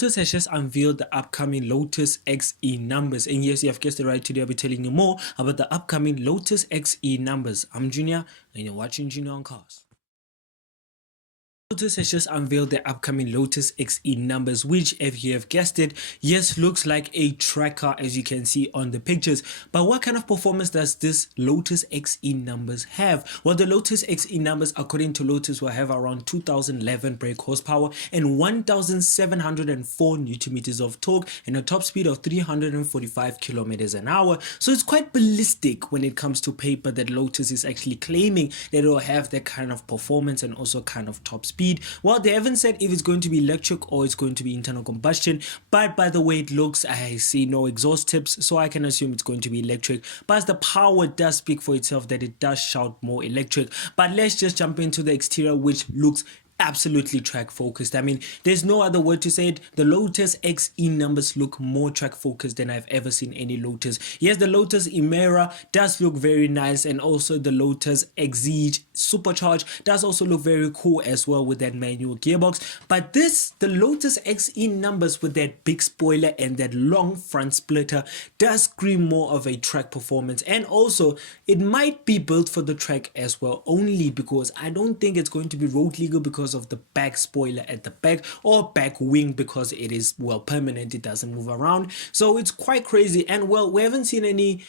Lotus has just unveiled the upcoming Lotus XE numbers. And yes, you have guessed it right. Today I'll be telling you more about the upcoming Lotus XE numbers. I'm Junior, and you're watching Junior on Cars. Lotus has just unveiled the upcoming Lotus XE numbers, which, if you have guessed it, yes, looks like a track car as you can see on the pictures. But what kind of performance does this Lotus XE numbers have? Well, the Lotus XE numbers, according to Lotus, will have around 2011 brake horsepower and 1704 Newton meters of torque and a top speed of 345 kilometers an hour. So it's quite ballistic when it comes to paper that Lotus is actually claiming that it will have that kind of performance and also kind of top speed. Well, they haven't said if it's going to be electric or it's going to be internal combustion, but by the way it looks, I see no exhaust tips, so I can assume it's going to be electric. But the power does speak for itself that it does shout more electric. But let's just jump into the exterior, which looks absolutely track focused. I mean, there's no other word to say it. The Lotus XE numbers look more track focused than I've ever seen any Lotus. Yes, the Lotus Emira does look very nice, and also the Lotus Exige Supercharged does also look very cool as well with that manual gearbox. But the Lotus XE numbers with that big spoiler and that long front splitter does scream more of a track performance, and also it might be built for the track as well, only because I don't think it's going to be road legal because of the back spoiler at the back, or back wing because it is, well, permanent, it doesn't move around. So it's quite crazy, and well, we haven't seen any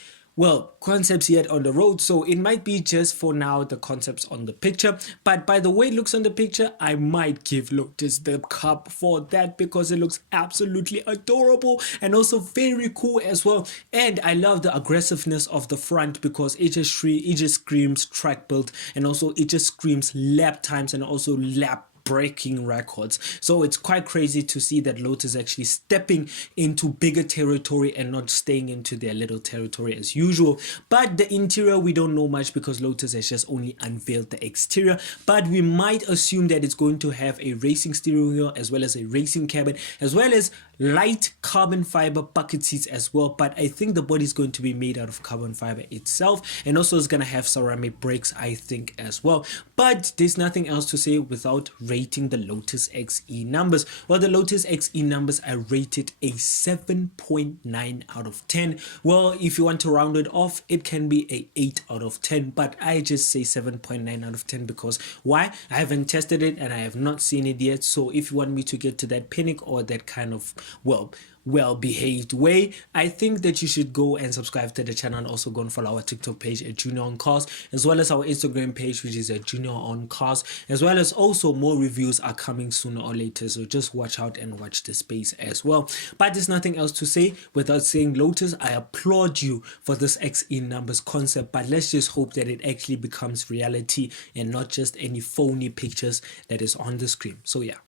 concepts yet on the road, so it might be just for now the concepts on the picture. But by the way it looks on the picture, I might give Lotus the cup for that because it looks absolutely adorable and also very cool as well. And I love the aggressiveness of the front because it just screams track build, and also it just screams lap times and also lap breaking records. So it's quite crazy to see that Lotus actually stepping into bigger territory and not staying into their little territory as usual. But the interior, we don't know much because Lotus has just only unveiled the exterior, but we might assume that it's going to have a racing steering wheel as well as a racing cabin, as well as light carbon fiber bucket seats as well. But I think the body is going to be made out of carbon fiber itself, and also it's going to have ceramic brakes, I think, as well. But there's nothing else to say without rating the Lotus XE numbers. Well, the Lotus XE numbers, I rated a 7.9 out of 10. Well, if you want to round it off, it can be a 8 out of 10, but I just say 7.9 out of 10 because why? I haven't tested it and I have not seen it yet. So if you want me to get to that panic or that kind of well-behaved way, I think that you should go and subscribe to the channel, and also go and follow our TikTok page at Junior on Cars, as well as our Instagram page, which is at Junior on Cars, as well as also more reviews are coming sooner or later, so just watch out and watch the space as well. But there's nothing else to say without saying Lotus, I applaud you for this XE numbers concept, but let's just hope that it actually becomes reality and not just any phony pictures that is on the screen. So yeah.